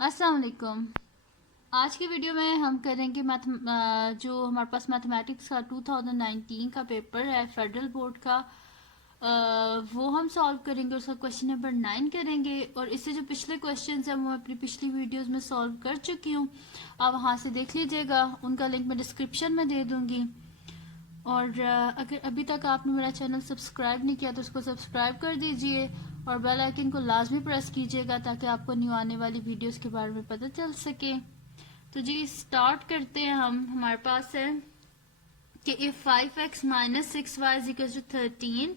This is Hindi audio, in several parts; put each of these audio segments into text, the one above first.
अस्सलाम वालेकुम। आज की वीडियो में हम करेंगे जो हमारे पास मैथमेटिक्स का 2019 का पेपर है फेडरल बोर्ड का। वो हम सॉल्व करेंगे, उसका क्वेश्चन नंबर 9 करेंगे। और इससे जो पिछले क्वेश्चन हैं वो मैं अपनी पिछली वीडियोस में सॉल्व कर चुकी हूँ, आप वहाँ से देख लीजिएगा। उनका लिंक मैं डिस्क्रिप्शन में दे दूँगी। और अगर अभी तक आपने मेरा चैनल सब्सक्राइब नहीं किया तो उसको सब्सक्राइब कर दीजिए और बेल आइकन को लाजमी प्रेस कीजिएगा ताकि आपको न्यू आने वाली वीडियोस के बारे में पता चल सके। तो जी स्टार्ट करते हैं हम। हमारे पास है कि if 5x minus 6y is equal to 13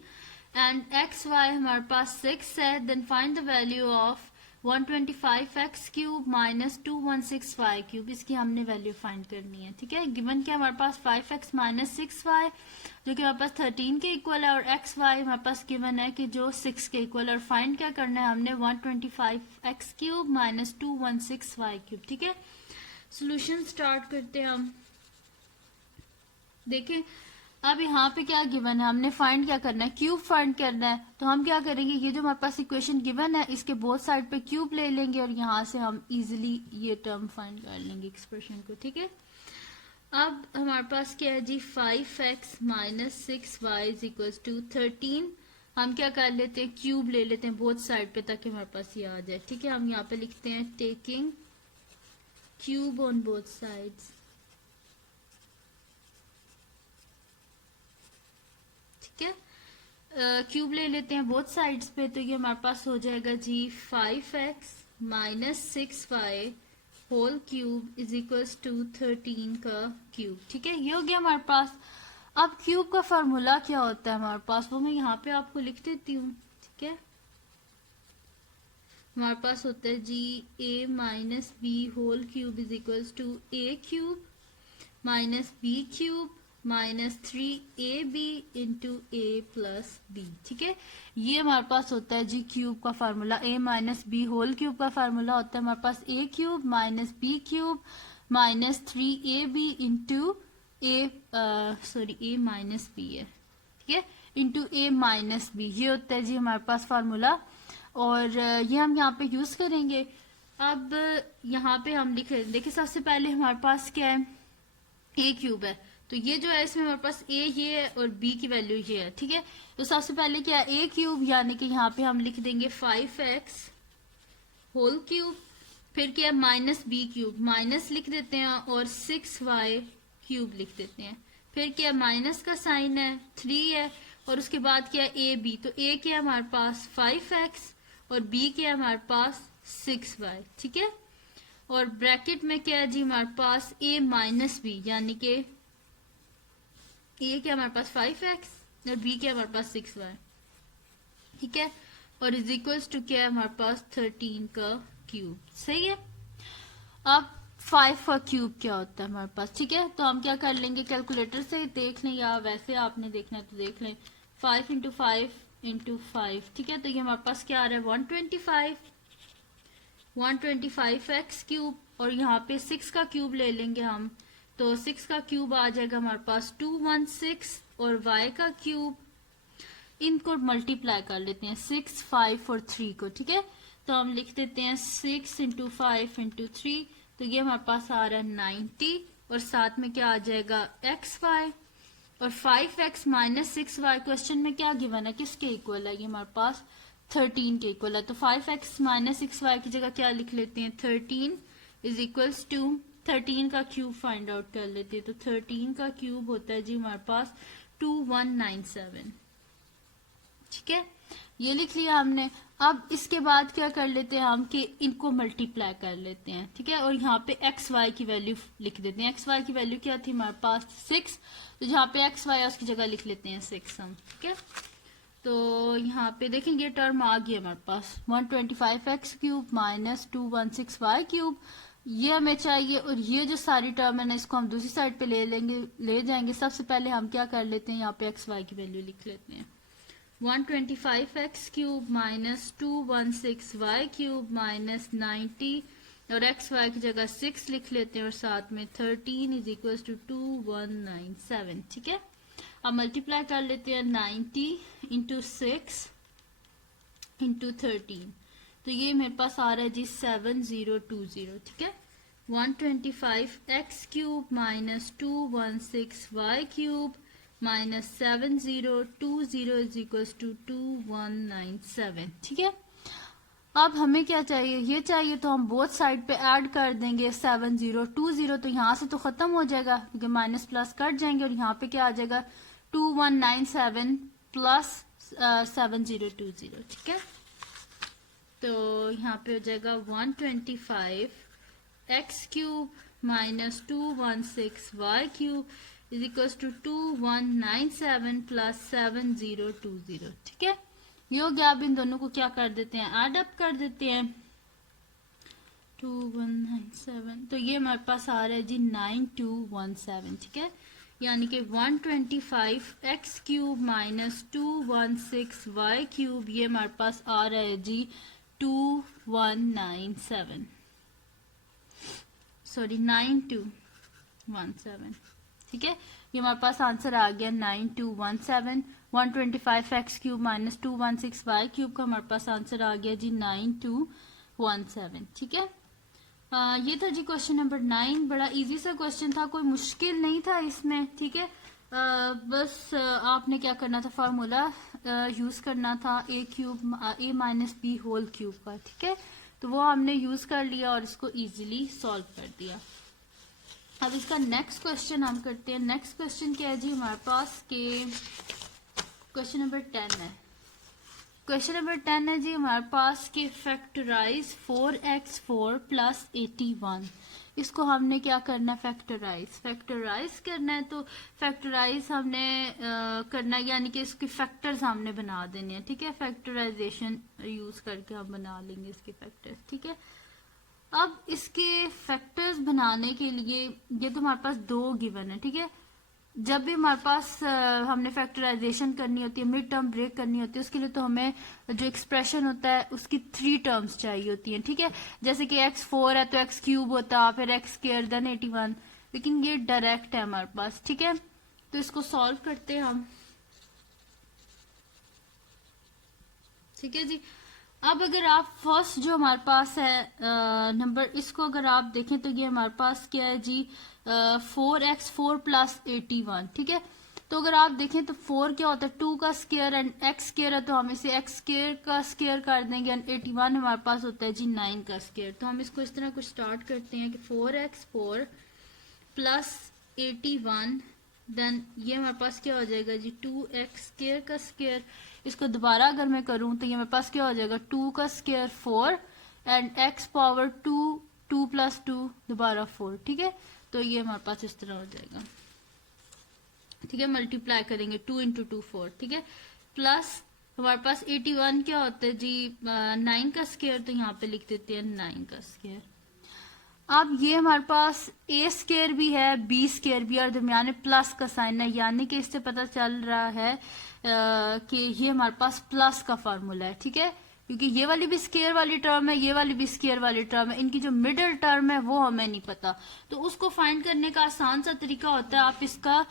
and xy हमारे पास 6 है, then find the value of 125x cube minus 216y cube. इसकी हमने वैल्यू फाइंड करनी है। ठीक है, गिवन क्या हमारे पास 5x माइनस 6y जो कि हमारे पास 13 के इक्वल है, और xy हमारे पास गिवन है कि जो 6 के इक्वल है। और फाइंड क्या करना है हमने 125x cube minus 216y cube. ठीक है, सोल्यूशन स्टार्ट करते हैं हम। देखें अब यहाँ पे क्या गिवन है, हमने फाइंड क्या करना है, क्यूब फाइंड करना है। तो हम क्या करेंगे, ये जो हमारे पास इक्वेशन गिवन है इसके बोथ साइड पे क्यूब ले लेंगे और यहाँ से हम इजीली ये टर्म फाइंड कर लेंगे, एक्सप्रेशन को। ठीक है, अब हमारे पास क्या है जी, 5x minus 6y is equal to 13। हम क्या कर लेते हैं, क्यूब ले लेते हैं बोथ साइड पे ताकि हमारे पास ये आ जाए। ठीक है, हम यहाँ पे लिखते हैं taking cube on both sides. ठीक है, क्यूब ले लेते हैं बोथ साइड्स पे, तो ये हमारे पास हो जाएगा जी 5x minus 6y whole cube is equals to 13 का क्यूब। ठीक है, ये हो गया हमारे पास। अब क्यूब का फार्मूला क्या होता है हमारे पास, वो मैं यहाँ पे आपको लिख देती हूँ। ठीक है, हमारे पास होता है जी a minus B whole cube is equals to a cube minus B cube minus 3ab into A plus B. ठीक है, ये हमारे पास होता है जी क्यूब का formula. a minus B whole cube का फार्मूला होता है हमारे पास a cube minus B cube minus 3ab into A A minus B है। ठीक है, इंटू ए माइनस बी, ये होता है जी हमारे पास फार्मूला। और ये हम यहाँ पे यूज करेंगे। अब यहाँ पे हम लिख रहे हैं, देखिए सबसे पहले हमारे पास क्या है, ए क्यूब है। तो ये जो है इसमें हमारे पास ए ये है और बी की वैल्यू ये है। ठीक है, तो सबसे पहले क्या है, ए क्यूब, यानी कि यहाँ पे हम लिख देंगे 5x होल क्यूब। फिर क्या है, माइनस बी क्यूब, माइनस लिख देते हैं और 6y क्यूब लिख देते हैं। फिर क्या, माइनस का साइन है, 3 है, और उसके बाद क्या है ए बी। तो ए क्या है हमारे पास 5x और बी क्या है हमारे पास 6y। ठीक है, और ब्रैकेट में क्या है जी हमारे पास a माइनस बी, यानी कि a क्या हमारे पास 5x और b क्या हमारे पास 6y। ठीक है, और इज इक्वल्स टू क्या है हमारे पास 13 का क्यूब। सही है, अब 5 का क्यूब क्या होता है हमारे पास। ठीक है, तो हम क्या कर लेंगे, कैलकुलेटर से देख लें या वैसे आपने देखना है तो देख लें। 5 इंटू 5 इंटू 5। ठीक है, तो ये हमारे पास क्या आ रहा है 125x क्यूब, और यहाँ पे 6 का क्यूब ले लेंगे हम, तो 6 का क्यूब आ जाएगा हमारे पास 216, और y का क्यूब, इनको मल्टीप्लाई कर लेते हैं 6, 5 और 3 को। ठीक है, तो हम लिख देते हैं 6 इंटू 5 इंटू 3, तो ये हमारे पास आ रहा है 90, और साथ में क्या आ जाएगा xy, और 5x माइनस 6y क्वेश्चन में क्या गिवन है, किसके इक्वल है, ये हमारे पास 13 के इक्वल है। तो 5x माइनस 6y की जगह क्या लिख लेते हैं, 13 इज इक्वल्स टू 13 का क्यूब फाइंड आउट कर लेते हैं। तो 13 का क्यूब होता है जी हमारे पास 2197। ठीक है, ये लिख लिया हमने। अब इसके बाद क्या कर लेते हैं हम कि इनको मल्टीप्लाई कर लेते हैं। ठीक है, और यहाँ पे एक्स वाई की वैल्यू लिख देते हैं। एक्स वाई की वैल्यू क्या थी हमारे पास 6, तो जहाँ पे एक्स वाई है उसकी जगह लिख लेते हैं 6 हम। ठीक है, तो यहाँ पे देखेंगे ये टर्म आ गई हमारे पास 125x cube minus 216y cube, ये हमें चाहिए। और ये जो सारी टर्म है ना, इसको हम दूसरी साइड पे ले जाएंगे। सबसे पहले हम क्या कर लेते हैं, यहाँ पे एक्स वाई की वैल्यू लिख लेते हैं 125x cube minus 216y cube minus 90, और एक्स वाई की जगह 6 लिख लेते हैं, और साथ में 13 इज इक्वल टू 2197। ठीक है, अब मल्टीप्लाई कर लेते हैं 90 इंटू 6 इंटू 13, तो ये मेरे पास आ रहा है जी 7020, ठीक है। 125 X cube minus 216 Y cube minus 7020 is equals to 2197, ठीक है। अब हमें क्या चाहिए, ये चाहिए तो हम बोथ साइड पे ऐड कर देंगे 7020, तो यहाँ से तो खत्म हो जाएगा क्योंकि माइनस प्लस कट जाएंगे और यहाँ पे क्या आ जाएगा 2197 प्लस 7020, ठीक है। तो यहाँ पे हो जाएगा 125 X cube minus 216 Y cube is equals to 2197 plus 7020, ठीक है। ये हो गया। अब इन दोनों को क्या कर देते हैं, ऐड अप कर देते हैं। 2197, तो ये हमारे पास आ रहा है जी 9217, ठीक है। यानी कि 125 X cube minus 216 Y cube, ये हमारे पास आ रहा है जी 2197, सॉरी 9217, ठीक है। ये हमारे पास आंसर आ गया 9217। 125 X cube minus 216 Y cube का हमारे पास आंसर आ गया जी 9217, ठीक है। ये था जी क्वेश्चन नंबर 9। बड़ा इजी सा क्वेश्चन था, कोई मुश्किल नहीं था इसमें, ठीक है। बस आपने क्या करना था, फार्मूला यूज करना था ए क्यूब ए माइनस बी होल क्यूब का, ठीक है। तो वो हमने यूज कर लिया और इसको इजीली सॉल्व कर दिया। अब इसका नेक्स्ट क्वेश्चन हम करते हैं। नेक्स्ट क्वेश्चन क्या है जी हमारे पास के क्वेश्चन नंबर 10 है। क्वेश्चन नंबर 10 है जी हमारे पास के फैक्टराइज 4x4 प्लस 81। इसको हमने क्या करना है, फैक्टराइज करना है। तो फैक्टराइज हमने करना है, यानी कि इसके फैक्टर्स हमने बना देने हैं, ठीक है। फैक्टराइजेशन यूज करके हम बना लेंगे इसके फैक्टर्स, ठीक है। अब इसके फैक्टर्स बनाने के लिए ये तो हमारे पास दो गिवन है, ठीक है। जब भी हमारे पास हमने फैक्टराइजेशन करनी होती है, मिड टर्म ब्रेक करनी होती है, उसके लिए तो हमें जो एक्सप्रेशन होता है उसकी 3 टर्म्स चाहिए होती हैं, ठीक है। जैसे कि x4 है तो x क्यूब होता, फिर x स्क्वायर देन 81, लेकिन ये डायरेक्ट है हमारे पास, ठीक है। तो इसको सॉल्व करते हैं हम, ठीक है जी। अब अगर आप फर्स्ट जो हमारे पास है नंबर, इसको अगर आप देखें तो ये हमारे पास क्या है जी 4x4 प्लस 81, ठीक है। तो अगर आप देखें तो 4 क्या होता है 2 का स्क्वायर एंड x स्क्वायर है, तो हम इसे x स्क्वायर का स्क्वायर कर देंगे एंड 81 हमारे पास होता है जी 9 का स्क्वायर। तो हम इसको इस तरह कुछ स्टार्ट करते हैं कि 4x4 प्लस 81, देन ये हमारे पास क्या हो जाएगा जी 2x स्क्वायर का स्क्वायर। इसको दोबारा अगर मैं करूं तो ये मेरे पास क्या हो जाएगा 2 का square 4 and x power 2 plus 2 दोबारा 4, ठीक है। तो ये हमारे पास इस तरह हो जाएगा, ठीक है। मल्टीप्लाई करेंगे 2 इंटू 2 4, ठीक है। प्लस हमारे पास 81 क्या होता है जी 9 का स्क्वायर, तो यहाँ पे लिख देते हैं 9 का स्क्वायर। अब ये हमारे पास ए स्क्वायर भी है, बी स्क्वायर भी है और दरमियान प्लस का साइन है, यानी कि इससे पता चल रहा है कि ये हमारे पास प्लस का फार्मूला है, ठीक है। क्योंकि ये वाली भी स्क्वायर वाली टर्म है, ये वाली भी स्क्वायर वाली टर्म है, इनकी जो मिडिल टर्म है वो हमें नहीं पता। तो उसको फाइंड करने का आसान सा तरीका होता है आप इसका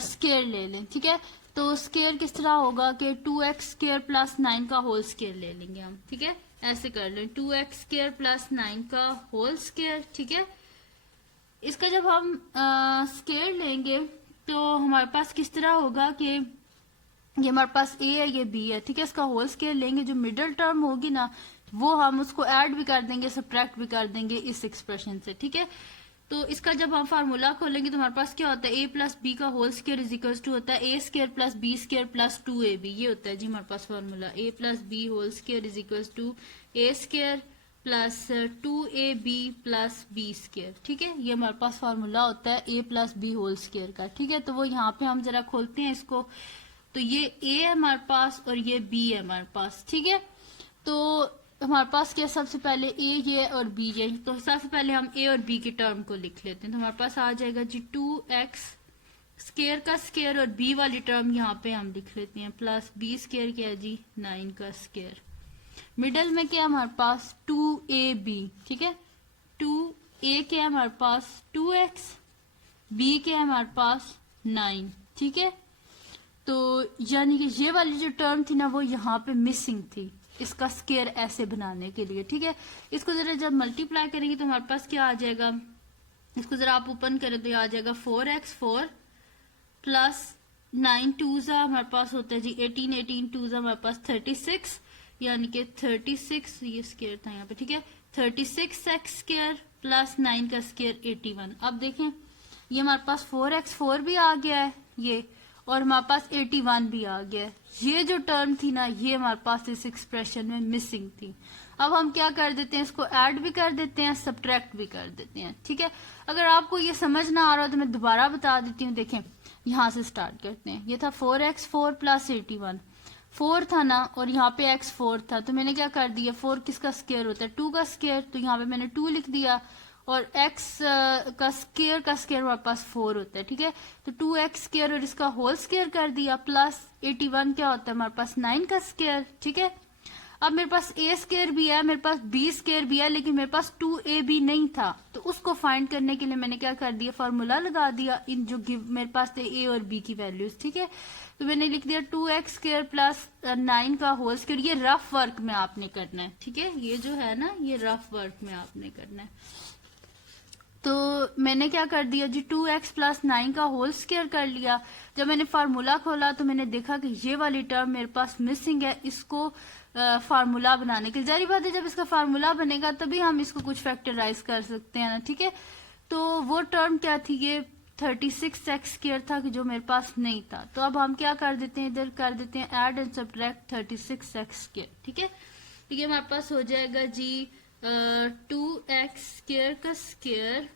स्क्वायर ले लें, ठीक है। तो स्क्वायर किस तरह होगा कि 2x स्क्वायर प्लस 9 का होल स्क्वायर ले लेंगे हम, ठीक है। ऐसे कर लें 2x स्क्वायर प्लस 9 का होल स्क्वायर, ठीक है। इसका जब हम स्क्वायर लेंगे तो हमारे पास किस तरह होगा कि ये हमारे पास a है, ये b है, ठीक है। इसका होल स्क्वायर लेंगे, जो मिडिल टर्म होगी ना वो हम उसको ऐड भी कर देंगे, सब्ट्रैक्ट भी कर देंगे इस एक्सप्रेशन से, ठीक है। तो इसका जब हम फार्मूला खोलेंगे तो हमारे पास क्या होता है a प्लस बी का whole square is equal to होता है a square plus b square plus 2ab। ये होता है जी हमारे पास formula a plus B whole square is equal to a square plus 2ab plus b square, ठीक है। ये हमारे पास फार्मूला होता है a plus B whole square का, ठीक है। तो वो यहाँ पे हम जरा खोलते हैं इसको, तो ये a है हमारे पास और ये b है हमारे पास, ठीक है। तो हमारे पास क्या सबसे पहले a ये और b ये, तो सबसे पहले हम a और b की टर्म को लिख लेते हैं। तो हमारे पास आ जाएगा जी 2x स्क्वायर का स्क्वायर और b वाली टर्म यहाँ पे हम लिख लेते हैं प्लस b स्क्वायर क्या है जी 9 का स्क्वायर। मिडल में क्या है हमारे पास 2ab, ठीक है। 2a क्या है हमारे पास 2x, b क्या है हमारे पास 9, ठीक है। तो यानी कि ये वाली जो टर्म थी ना वो यहाँ पे मिसिंग थी, इसका स्केयर ऐसे बनाने के लिए, ठीक है। इसको जरा जब मल्टीप्लाई करेंगे तो हमारे पास क्या आ जाएगा, इसको जरा आप ओपन करें तो ये आ जाएगा 4x4 प्लस 9 2 हमारे पास होता है जी 18, 18 2 हमारे पास 36, यानी कि 36, ये स्केयर था यहाँ पे, ठीक है। 36x स्केयर प्लस 9 का स्केयर 81। अब देखें ये हमारे पास 4x4 भी आ गया है ये, और हमारे पास 81 भी आ गया है। ये जो टर्म थी ना, ये हमारे पास इस एक्सप्रेशन में मिसिंग थी। अब हम क्या कर देते हैं, इसको ऐड भी कर देते हैं, सब्ट्रैक्ट भी कर देते हैं, ठीक है। अगर आपको ये समझ ना आ रहा हो तो मैं दोबारा बता देती हूँ। देखें यहाँ से स्टार्ट करते हैं। ये था 4x4 प्लस 81, 4 था ना, और यहाँ पे x4 था, तो मैंने क्या कर दिया, 4 किसका स्केयर होता है, 2 का स्केयर, तो यहाँ पे मैंने 2 लिख दिया, और x का स्केयर हमारे पास 4 होता है, ठीक है। तो 2x स्केयर और इसका होल स्केयर कर दिया, प्लस 81 क्या होता है हमारे पास 9 का स्केयर, ठीक है। अब मेरे पास a स्केयर भी है, मेरे पास b स्केयर भी है, लेकिन मेरे पास 2ab नहीं था, तो उसको फाइंड करने के लिए मैंने क्या कर दिया, फार्मूला लगा दिया इन जो मेरे पास थे a और b की वैल्यूज, ठीक है। तो मैंने लिख दिया 2x स्केयर प्लस 9 का होल स्केयर। ये रफ वर्क में आपने करना है, ठीक है, ये जो है ना ये रफ वर्क में आपने करना है। तो मैंने क्या कर दिया जी 2x प्लस 9 का होल स्केयर कर लिया। जब मैंने फार्मूला खोला तो मैंने देखा कि ये वाली टर्म मेरे पास मिसिंग है, इसको फार्मूला बनाने के लिए, जारी बात है जब इसका फार्मूला बनेगा तभी हम इसको कुछ फैक्टराइज कर सकते हैं ना, ठीक है। तो वो टर्म क्या थी, ये 36x स्केयर था कि जो मेरे पास नहीं था। तो अब हम क्या कर देते हैं, इधर कर देते हैं add and subtract 36x square, ठीक है। ठीक है, हमारे पास हो जाएगा जी 2x स्केयर का स्केयर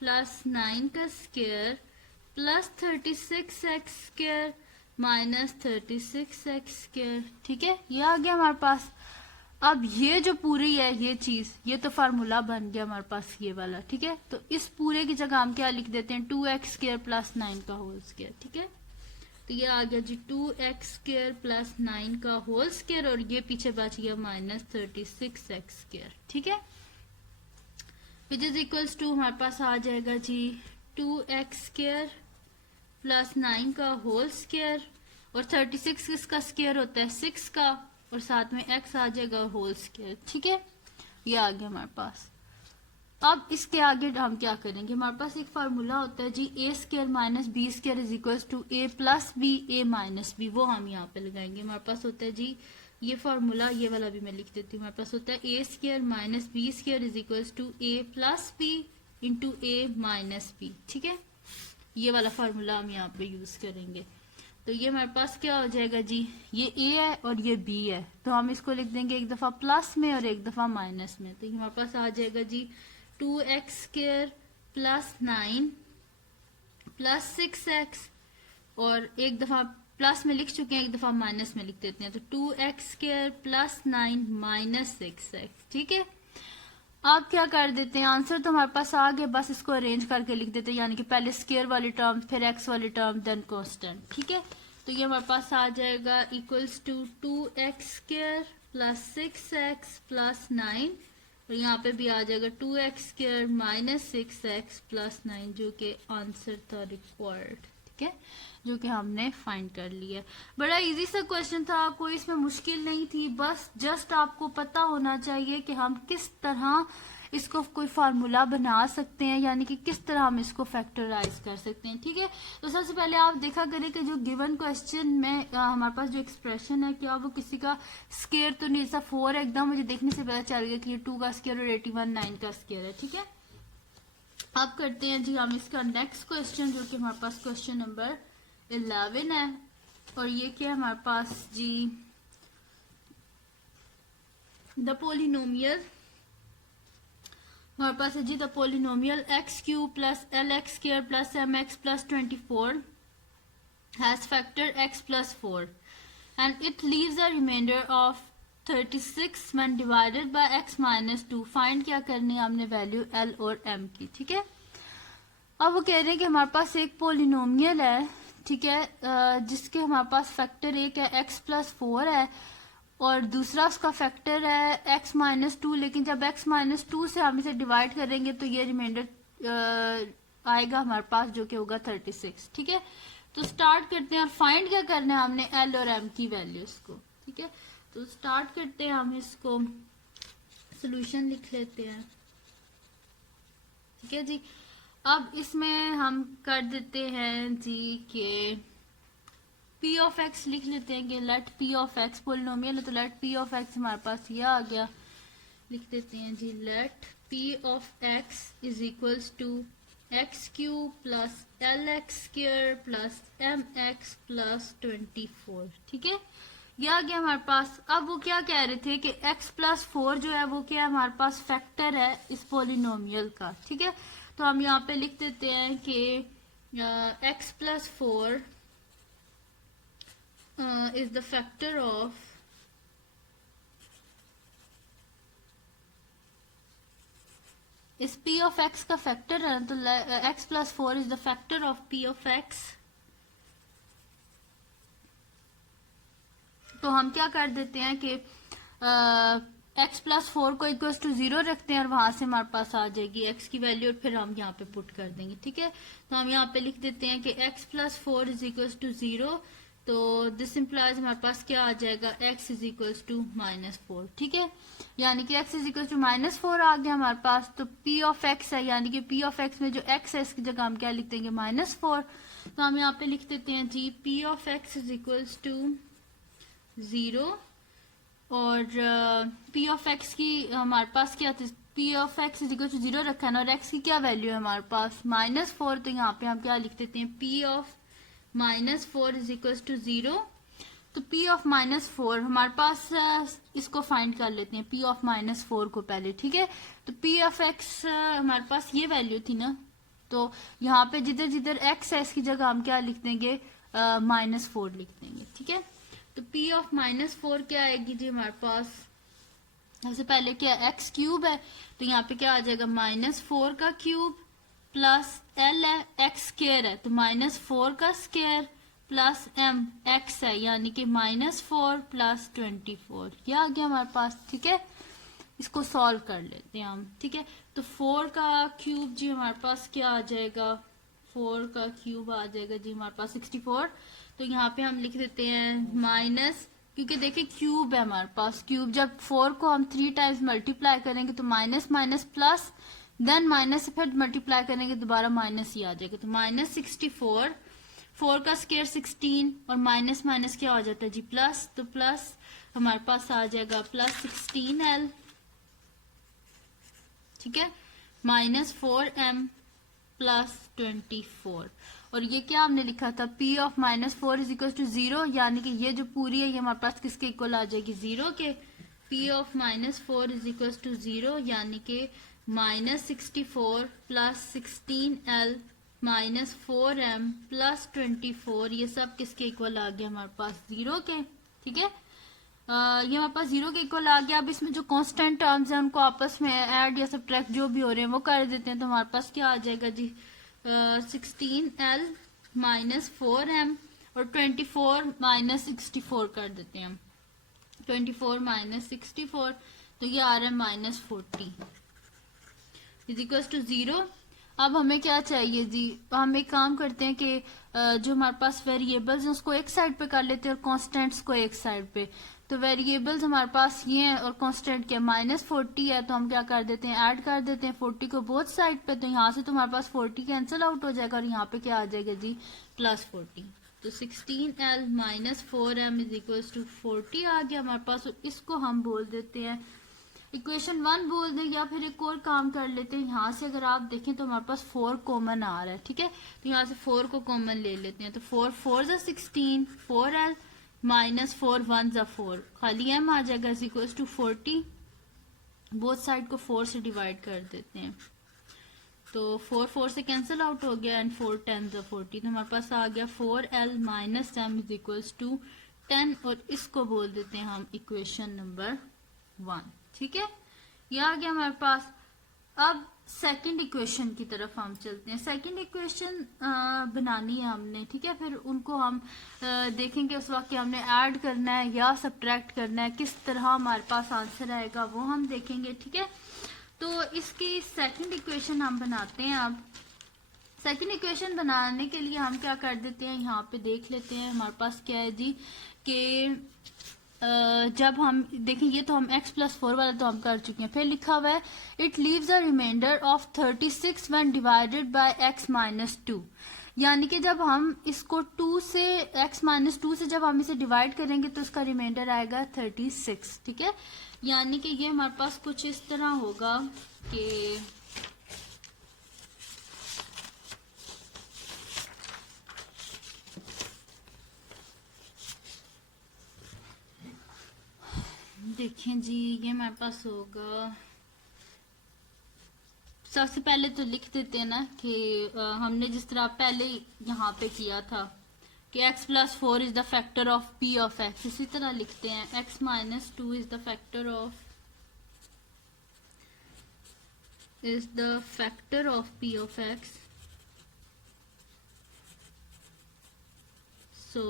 प्लस 9 का square plus 36x square minus 36x square, ठीक है, ये आ गया हमारे पास। अब ये जो पूरी है ये चीज, ये तो फार्मूला बन गया हमारे पास ये वाला, ठीक है। तो इस पूरे की जगह हम क्या लिख देते हैं 2x स्केयर प्लस 9 का होल स्केयर, ठीक है। तो ये आ गया जी 2x स्केयर प्लस 9 का होल स्केयर, और ये पीछे बच गया माइनस 36x स्केयर, ठीक है। विच इज इक्वल्स टू हमारे पास आ जाएगा जी 2x स्केयर प्लस 9 का होल स्केयर, और 36 किसका स्केयर होता है 6 का, और साथ में x आ जाएगा होल स्केयर, ठीक है। ये आ गया हमारे पास। अब इसके आगे हम क्या करेंगे, हमारे पास एक फार्मूला होता है जी a square minus B square is equal to a plus B a minus B, वो हम यहाँ पे लगाएंगे। हमारे पास होता है जी ये फार्मूला, ये वाला भी मैं लिख देती हूँ। हमारे पास होता है a square minus B square is equal to a plus B into a minus B, ठीक है। ये वाला फार्मूला हम यहाँ पे यूज करेंगे। तो ये हमारे पास क्या हो जाएगा जी, ये a है और ये b है, तो हम इसको लिख देंगे एक दफा प्लस में और एक दफा माइनस में। तो ये हमारे पास आ जाएगा जी 2x square plus 9 plus 6x, और एक दफा प्लस में लिख चुके हैं, एक दफा माइनस में लिख देते हैं। तो 2x square plus 9 minus 6x, ठीक है। आप क्या कर देते हैं, आंसर तो हमारे पास आ गया, बस इसको अरेंज करके लिख देते हैं, यानी कि पहले स्केयर वाली टर्म फिर x वाली टर्म देन कांस्टेंट, ठीक है। तो ये हमारे पास आ जाएगा equals to 2x square plus 6x plus 9, और यहाँ पे भी आ जाएगा 2x square minus 6x plus 9, जो कि आंसर था रिक्वायर्ड, ठीक है, जो कि हमने फाइंड कर लिया। बड़ा इजी सा क्वेश्चन था, कोई इसमें मुश्किल नहीं थी, बस जस्ट आपको पता होना चाहिए कि हम किस तरह इसको कोई फार्मूला बना सकते हैं, यानी कि किस तरह हम इसको फैक्टराइज कर सकते हैं, ठीक है। तो सबसे पहले आप देखा करें कि जो गिवन क्वेश्चन में हमारे पास जो एक्सप्रेशन है, क्या वो किसी का स्केयर तो नहीं, जैसा 4 है एकदम मुझे देखने से पता चल गया कि ये 2 का स्केयर और 81 9 का स्केयर है, ठीक है। अब करते हैं जी हम इसका नेक्स्ट क्वेश्चन, जो कि हमारे पास क्वेश्चन नंबर 11 है, और ये क्या है हमारे पास जी द पोलिनोमियल, हमारे पास है जी the polynomial x cube plus L x square plus M x plus 24 has factor x plus 4 and it leaves a reminder of 36 when divided by x minus 2। Find क्या करनी है हमने, वैल्यू एल और एम की, ठीक है। अब वो कह रहे हैं कि हमारे पास एक पोलिनोमियल है, ठीक है, जिसके हमारे पास फैक्टर एक है एक्स प्लस 4 है, और दूसरा उसका फैक्टर है एक्स माइनस 2, लेकिन जब एक्स माइनस 2 से हम इसे डिवाइड करेंगे तो ये रिमाइंडर आएगा हमारे पास, जो कि होगा 36, ठीक है। तो स्टार्ट करते हैं, और फाइंड क्या करना है हमने, एल और एम की वैल्यूज को, ठीक है। तो स्टार्ट करते हैं, हम इसको सॉल्यूशन लिख लेते हैं। ठीक है जी, अब इसमें हम कर देते हैं जी के पी ऑफ एक्स लिख लेते हैं कि let P of X polynomial है, तो लेट पी ऑफ एक्स हमारे पास ये आ गया। लिख देते हैं जी let P of x is equals to x cube plus L x square plus M x plus 24। ठीक है, ये आ गया हमारे पास। अब वो क्या कह रहे थे कि x प्लस 4 जो है वो क्या है हमारे पास फैक्टर है इस पोलिनोमियल का। ठीक है, तो हम यहाँ पे लिख देते हैं कि x plus 4 is the factor of इस p of x का फैक्टर है, तो x plus 4 is the factor of p of x। तो हम क्या कर देते हैं कि x प्लस 4 को इक्वल टू 0 रखते हैं और वहां से हमारे पास आ जाएगी x की वैल्यू और फिर हम यहाँ पे पुट कर देंगे। ठीक है, तो हम यहाँ पे लिख देते हैं कि x plus 4 is equal to 0, तो दिस इंप्लाइज हमारे पास क्या आ जाएगा x इज इक्वल टू -4। ठीक है, यानी कि x इज इक्वल टू -4 आ गया हमारे पास। तो p ऑफ x है, यानी कि p ऑफ x में जो x है इसकी जगह हम क्या लिख देंगे -4। तो हम यहाँ पे लिख देते हैं जी p of x is equal to 0 और p ऑफ x की हमारे पास क्या था, p of x is equal to 0 रखा है ना, और x की क्या वैल्यू है हमारे पास -4। तो यहाँ पे हम क्या लिख देते हैं p of -4 is equal to 0। तो p ऑफ -4 हमारे पास इसको फाइंड कर लेते हैं, p ऑफ -4 को पहले। ठीक है, तो p ऑफ x हमारे पास ये वैल्यू थी ना, तो यहाँ पे जिधर जिधर x है इसकी जगह हम क्या लिख देंगे -4 लिख देंगे। ठीक है, तो p ऑफ -4 क्या आएगी जी हमारे पास, सबसे पहले क्या x क्यूब है, तो यहाँ पे क्या आ जाएगा -4 का क्यूब प्लस l है, x स्क्वायर है तो -4 का स्क्वायर प्लस m x है, यानी कि -4 प्लस 24। ये आ गया हमारे पास। ठीक है, इसको सॉल्व कर लेते हैं हम। ठीक है, तो 4 का क्यूब जी हमारे पास क्या आ जाएगा, 4 का क्यूब आ जाएगा जी हमारे पास 64। तो यहाँ पे हम लिख देते हैं माइनस, क्योंकि देखिए क्यूब है हमारे पास, क्यूब जब 4 को हम 3 टाइम्स मल्टीप्लाई करेंगे तो minus minus plus, then minus से फिर मल्टीप्लाई करेंगे दोबारा माइनस ही आ जाएगा, तो -64, 4 का स्क्वायर 16 और माइनस माइनस क्या हो जाता है जी प्लस, तो प्लस हमारे पास आ जाएगा प्लस 16l। ठीक है, -4m प्लस 24। और ये क्या हमने लिखा था, p of -4 is equal to 0, यानी कि ये जो पूरी है ये हमारे पास किसके इक्वल आ जाएगी 0 के। p of -4 is equal to 0, यानी कि -64 प्लस 16l -4m प्लस 24, ये सब किसके इक्वल आ गया हमारे पास 0 के। ठीक है, ये हमारे पास 0 के इक्वल आ गया। अब इसमें जो कांस्टेंट टर्म्स हैं उनको आपस में ऐड या सब्ट्रैक्ट जो भी हो रहे हैं वो कर देते हैं, तो हमारे पास क्या आ जाएगा जी 16l -4m और 24 -64 कर देते हैं हम, 24 -64, तो ये आ रहा है -40 इज इक्वल टू 0। अब हमें क्या चाहिए जी, हम एक काम करते हैं कि जो हमारे पास वेरिएबल्स हैं उसको एक साइड पे कर लेते हैं और कांस्टेंट्स को एक साइड पे। तो वेरिएबल्स हमारे पास ये हैं और कांस्टेंट क्या -40 है, तो हम क्या कर देते हैं ऐड कर देते हैं 40 को बोथ साइड पे, तो यहाँ से तो हमारे पास 40 कैंसिल आउट हो जाएगा और यहाँ पे क्या आ जाएगा जी +40। तो 16l -4m is equal to 40 आ गया हमारे पास, और इसको हम बोल देते हैं इक्वेशन 1 बोल दें, या फिर एक और काम कर लेते हैं। यहाँ से अगर आप देखें तो हमारे पास 4 कॉमन आ रहा है। ठीक है, तो यहाँ से 4 को कॉमन ले लेते हैं, तो 4 4 16, 4l -4 1 4, खाली m आ जाएगा is equal to 40। Both side को 4 से डिवाइड कर देते हैं, तो 4 4 से कैंसिल आउट हो गया एंड 4 10 40, तो हमारे पास आ गया 4l -m is equal to 10, और इसको बोल देते हैं हम इक्वेशन नंबर 1। ठीक है, ये आ गया हमारे पास। अब सेकंड इक्वेशन की तरफ हम चलते हैं। सेकंड इक्वेशन बनानी है हमने। ठीक है, फिर उनको हम देखेंगे उस वक्त कि हमने ऐड करना है या सब्ट्रैक्ट करना है, किस तरह हमारे पास आंसर आएगा वो हम देखेंगे। ठीक है, तो इसकी सेकंड इक्वेशन हम बनाते हैं। अब सेकंड इक्वेशन बनाने के लिए हम क्या कर देते हैं, यहाँ पे देख लेते हैं हमारे पास क्या है जी कि जब हम देखें, ये तो हम x प्लस 4 वाला तो हम कर चुके हैं। फिर लिखा हुआ है it leaves a reminder of 36 when divided by x minus 2, यानी कि जब हम इसको 2 से x माइनस 2 से जब हम इसे डिवाइड करेंगे तो इसका रिमाइंडर आएगा 36। ठीक है, यानी कि ये हमारे पास कुछ इस तरह होगा कि देखें जी, ये हमारे पास होगा, सबसे पहले तो लिख देते हैं ना कि हमने जिस तरह पहले यहाँ पे किया था कि x plus 4 is the factor of p of x, इसी तरह लिखते हैं x minus 2 is the factor of p of x, so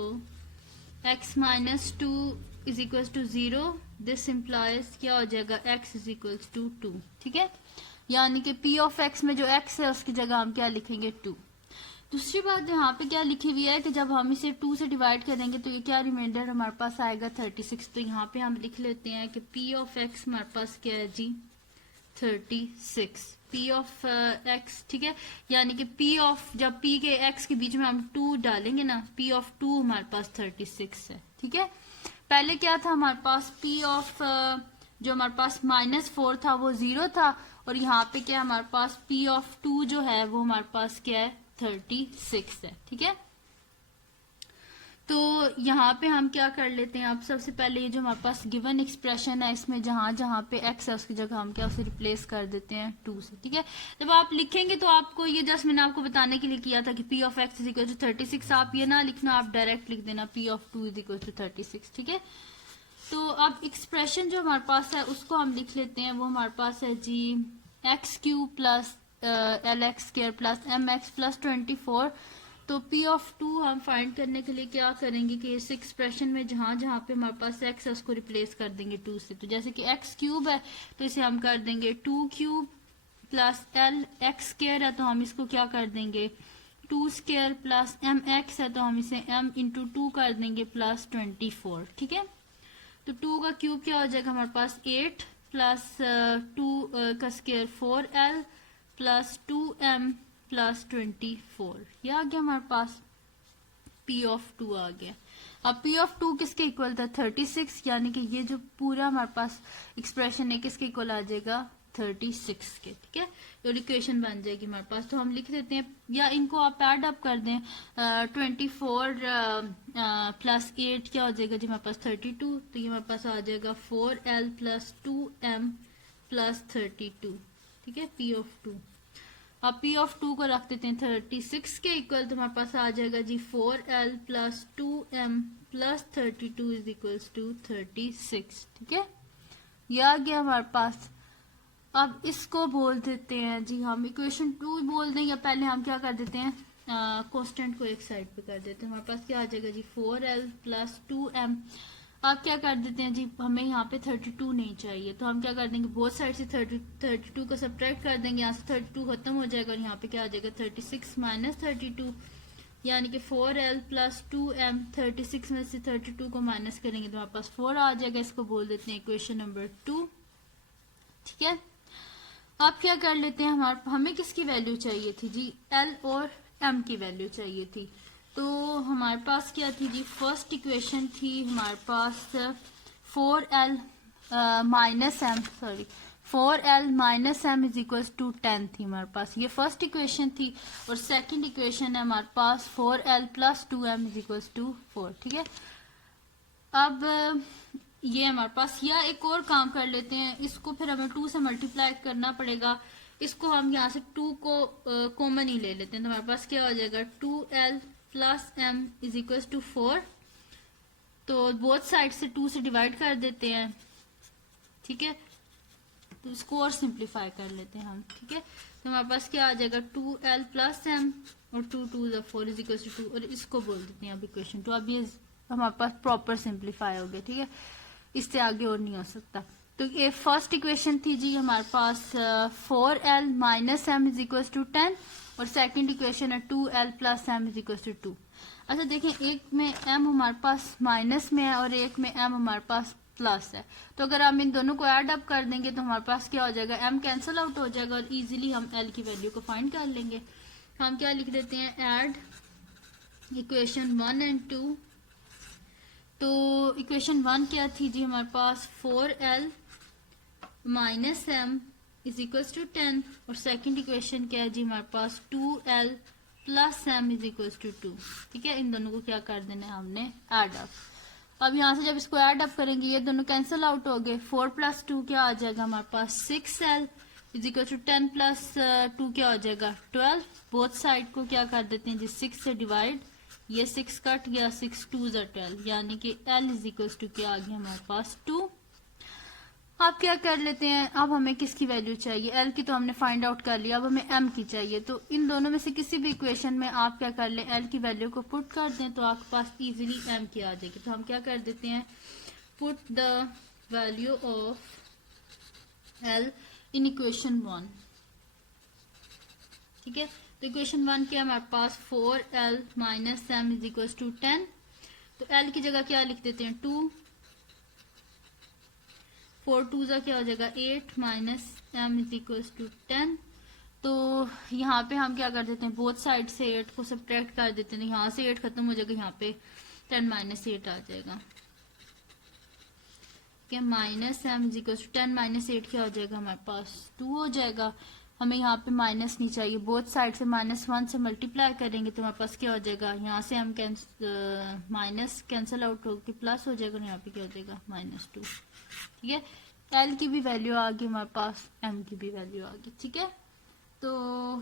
x minus 2 is equal to 0, this implies क्या हो जाएगा x इज इक्वल टू 2। ठीक है, यानी कि p ऑफ x में जो x है उसकी जगह हम क्या लिखेंगे 2। दूसरी बात यहाँ पे क्या लिखी हुई है कि जब हम इसे 2 से डिवाइड करेंगे तो ये क्या रिमाइंडर हमारे पास आएगा 36। तो यहाँ पे हम लिख लेते हैं कि p ऑफ x हमारे पास क्या है जी 36, p ऑफ x। ठीक है, यानी कि p ऑफ, जब p के x के बीच में हम 2 डालेंगे ना, p ऑफ 2 हमारे पास 36 है। ठीक है, पहले क्या था हमारे पास p ऑफ जो हमारे पास माइनस 4 था वो 0 था, और यहाँ पे क्या हमारे पास p ऑफ 2 जो है वो हमारे पास क्या है 36 है। ठीक है, तो यहाँ पे हम क्या कर लेते हैं, अब सबसे पहले ये जो हमारे पास गिवन एक्सप्रेशन है इसमें जहां जहां पे x है उसकी जगह हम क्या उसे रिप्लेस कर देते हैं 2 से। ठीक है, जब आप लिखेंगे तो आपको ये जस्ट मैंने आपको बताने के लिए किया था कि p of x is equal to 36, आप ये ना लिखना, आप डायरेक्ट लिख देना p of 2 is equal to 36। ठीक है, तो अब एक्सप्रेशन जो हमारे पास है उसको हम लिख लेते हैं, वो हमारे पास है जी x cube plus L x square plus M x plus 24। तो p ऑफ 2 हम फाइंड करने के लिए क्या करेंगे कि इस एक्सप्रेशन में जहां जहां पे हमारे पास x है उसको रिप्लेस कर देंगे 2 से। तो जैसे कि x क्यूब है तो इसे हम कर देंगे 2 cube plus L x square है तो हम इसको क्या कर देंगे 2 स्क्वायर प्लस एम एक्स है तो हम इसे m इंटू 2 कर देंगे प्लस 24। ठीक है, तो 2 का क्यूब क्या हो जाएगा हमारे पास 8 प्लस 2 का square 4l plus 2m plus 24, ये आ गया हमारे पास p ऑफ 2 आ गया। अब p ऑफ 2 किसके इक्वल था 36, यानी कि ये जो पूरा हमारे पास एक्सप्रेशन है किसके इक्वल आ जाएगा 36 के। ठीक है, तो इक्वेशन बन जाएगी हमारे पास। तो हम लिख देते हैं, या इनको आप ऐड अप कर दें, 24 प्लस 8 क्या हो जाएगा जी हमारे पास 32, तो ये हमारे पास आ जाएगा 4l प्लस 2m प्लस 32। ठीक है, p ऑफ 2। अब p ऑफ 2 को रख देते हैं 36 के इक्वल, तो हमारे पास आ जाएगा जी 4l plus 2m plus 32 is equal to 36। ठीक है, ये आ गया हमारे पास। अब इसको बोल देते हैं जी हम इक्वेशन 2 बोल दें, या पहले हम क्या कर देते हैं कांस्टेंट को एक साइड पे कर देते हैं। हमारे पास क्या आ जाएगा जी 4l प्लस 2m। अब क्या कर देते हैं जी, हमें यहाँ पे 32 नहीं चाहिए तो हम क्या कर देंगे बोथ साइड से 32 को सब्ट्रैक्ट कर देंगे, यहाँ से 32 खत्म हो जाएगा और यहाँ पे क्या आ जाएगा 36 माइनस 32, यानी कि 4l प्लस 2m। 36 में से 32 को माइनस करेंगे तो हमारे पास 4 आ जाएगा, इसको बोल देते हैं इक्वेशन नंबर 2। ठीक है, अब क्या कर लेते हैं, हमें किसकी वैल्यू चाहिए थी जी l और m की वैल्यू चाहिए थी। तो हमारे पास क्या थी जी, फर्स्ट इक्वेशन थी हमारे पास 4l minus m, sorry 4l minus m is equal to 10 थी हमारे पास, ये फर्स्ट इक्वेशन थी। और सेकंड इक्वेशन है हमारे पास 4l plus 2m is equal to 4। ठीक है, अब ये हमारे पास, या एक और काम कर लेते हैं, इसको फिर हमें 2 से मल्टीप्लाई करना पड़ेगा, इसको हम यहाँ से 2 को कॉमन ही ले लेते हैं, तो हमारे पास क्या हो जाएगा 2l plus m is equal to 4। तो बोथ साइड से 2 से डिवाइड कर देते हैं। ठीक है, तो इसको और सिंप्लीफाई कर लेते हैं हम। ठीक है, तो हमारे पास क्या आ जाएगा 2l प्लस m और 2 2 4 इज इक्वल टू 2, और इसको बोल देते हैं अब इक्वेशन 2। अब ये हमारे पास प्रॉपर सिंप्लीफाई हो गया। ठीक है, इससे आगे और नहीं हो सकता। तो ये फर्स्ट इक्वेशन थी जी हमारे पास 4l minus m is equal to 10, और सेकंड इक्वेशन है 2l plus m is equal to 2। अच्छा देखें, एक में m हमारे पास माइनस में है और एक में m हमारे पास प्लस है, तो अगर हम इन दोनों को ऐड अप कर देंगे तो हमारे पास क्या हो जाएगा, m कैंसिल आउट हो जाएगा और इजीली हम l की वैल्यू को फाइंड कर लेंगे। हम क्या लिख देते हैं, ऐड इक्वेशन 1 एंड 2। तो इक्वेशन 1 क्या थी जी हमारे पास, 4l minus m is equals to 10, और सेकंड इक्वेशन क्या है जी हमारे पास, 2l plus m is equals to 2। ठीक है, इन दोनों को क्या कर देना है हमने, ऐड अप। अब यहाँ से जब इसको ऐड अप करेंगे ये दोनों कैंसिल आउट हो गए, 4 प्लस 2 क्या आ जाएगा हमारे पास, 6l is equal to 10 plus 2 क्या हो जाएगा, 12। बोथ साइड को क्या कर देते हैं जी, 6 से डिवाइड, ये 6 कट गया, 6 2 12, यानी कि l इज इक्वल टू क्या आ गया हमारे पास, 2। आप क्या कर लेते हैं, अब हमें किसकी वैल्यू चाहिए, l की तो हमने फाइंड आउट कर लिया, अब हमें m की चाहिए। तो इन दोनों में से किसी भी इक्वेशन में आप क्या कर लें, l की वैल्यू को पुट कर दें तो आपके पास इजीली m की आ जाएगी। तो हम क्या कर देते हैं, put the value of l in equation 1। ठीक है, तो इक्वेशन 1 क्या हमारे पास, 4l minus m is equal to 10। तो l की जगह क्या लिख देते हैं, 2, 4 2 का क्या हो जाएगा, 8 minus m is equal to 10। तो यहाँ पे हम क्या कर देते हैं, बोथ साइड से 8 को सब्ट्रैक्ट कर देते हैं, यहाँ से 8 खत्म हो जाएगा, यहाँ पे 10 माइनस 8 आ जाएगा। क्या, minus m is equal to 10 minus 8 क्या हो जाएगा हमारे पास, 2 हो जाएगा। हमें यहाँ पे माइनस नहीं चाहिए, बोथ साइड से -1 से मल्टीप्लाई करेंगे तो हमारे पास क्या हो जाएगा, यहाँ से हम माइनस कैंसिल आउट होकर प्लस हो जाएगा, यहाँ पे क्या हो जाएगा, -2। ठीक है, l की भी वैल्यू आ गई हमारे पास, m की भी वैल्यू आ गई। ठीक है, तो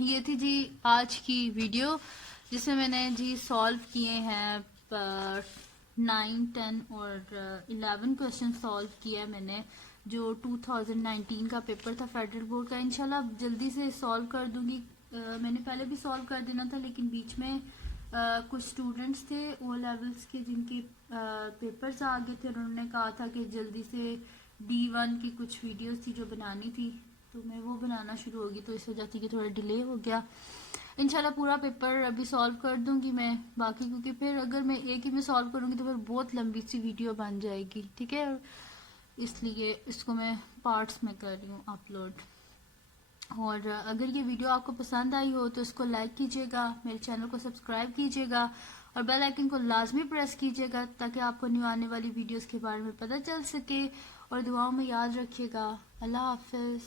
ये थी जी आज की वीडियो जिसमें मैंने जी सॉल्व किए हैं 9, 10 और 11 क्वेश्चन सॉल्व किया है मैंने, जो 2019 का पेपर था फेडरल बोर्ड का। इंशाल्लाह जल्दी से सॉल्व कर दूंगी। मैंने पहले भी सॉल्व कर देना था, लेकिन बीच में कुछ स्टूडेंट्स थे ओ लेवल्स के जिनके पेपर्स आ गए थे, उन्होंने कहा था कि जल्दी से D1 की कुछ वीडियोस थी जो बनानी थी, तो मैं वो बनाना शुरू होगी, तो इस वजह से कि थोड़ा डिले हो गया। इंशाल्लाह पूरा पेपर अभी सॉल्व कर दूंगी मैं बाकी, क्योंकि फिर अगर मैं एक ही में सॉल्व करूंगी तो फिर बहुत लंबी सी वीडियो बन जाएगी। ठीक है, इसलिए इसको मैं पार्ट्स में कर रही हूँ अपलोड। और अगर ये वीडियो आपको पसंद आई हो तो इसको लाइक कीजिएगा, मेरे चैनल को सब्सक्राइब कीजिएगा और बेल आइकन को लाजमी प्रेस कीजिएगा ताकि आपको न्यू आने वाली वीडियोस के बारे में पता चल सके। और दुआओं में याद रखिएगा। अल्लाह हाफिज।